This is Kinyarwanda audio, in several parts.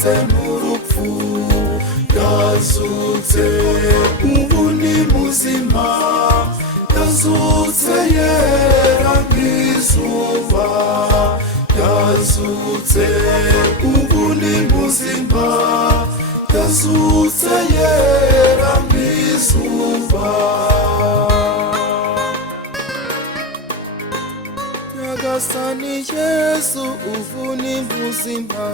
ndetse n'urupfu yazutse ubu ni muzima yazutse yera nk'izuba yazutse ubu ni muzima yazutse yera nk'izuba Nyagasani Yesu ubu ni muzima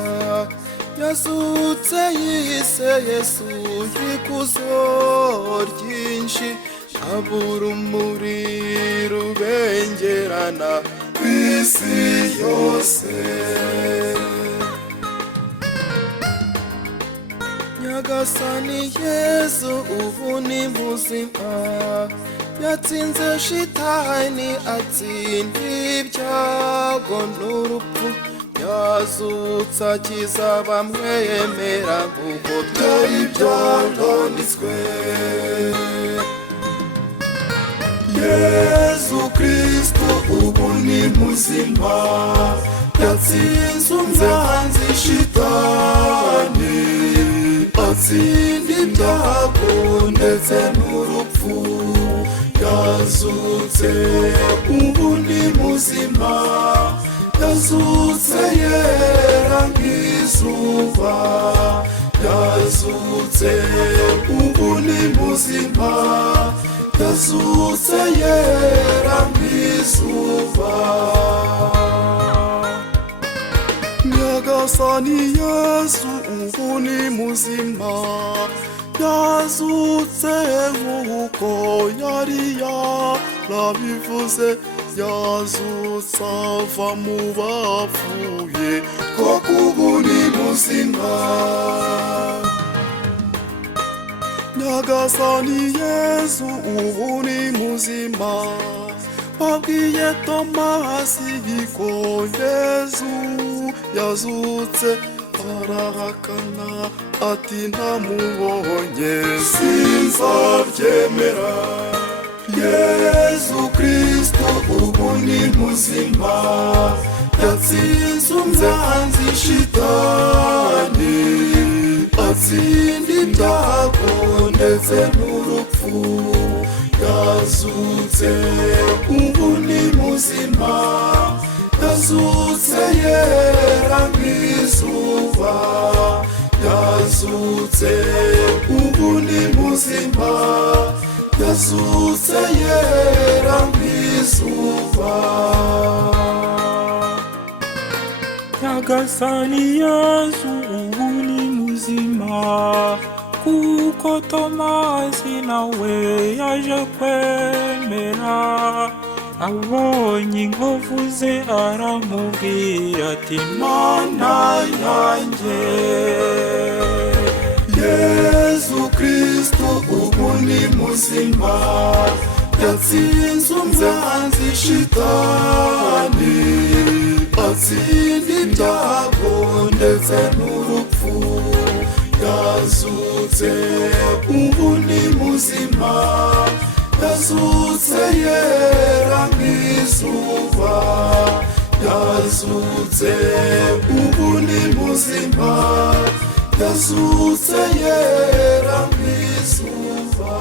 yazutse yise Yesu y'ikuzo ryinshi abura urumuri rubengerana kw'isi yose Nyagasani Yesu ubu ni muzima yatsinze shitani atsinda ibyago n'urupfu yazutse akiza bamwe yemera nk'uko byari byaranditswe Yesu Kristo ubu ni muzima yatsinze umwanzi shitani atsinda ibyago ndetse n'urupfu yazutse ubu ni muzima yazutse yera nk'izuba yazutse ubu ni muzima yazutse yera nk'izuba Nyagasani Yesu ubu ni muzima yazutse nk'uko yari yarabivuze yazutse ava mu bapfuye koko ubu ni muzima Nyagasani Yesu ubu ni muzima babwiye Tomasi ko Yesu yazutse arahakana ati ntamubonye sinzabyemera Yesu Kristo ubu ni muzima yatsinze umwanzi shitani atsinda ibyago ndetse n'urupfu yazutse ubu ni muzima yazutse yera nk'izuba yazutse ubu ni muzima yazutse yera nk'izuba Nyagasani Yesu ubu ni muzima kuko Tomasi nawe yaje kwemera abonye inkovu ze aramubwira ati Mana yanjye Yesu Kristo ubu ni muzima yatsinze umwanzi shitani atsinda ibyago ndetse n'urupfu yazutse ubu ni muzima yazutse yera nk'izuba yazutse ubu ni muzima yazutse yera nk'izuba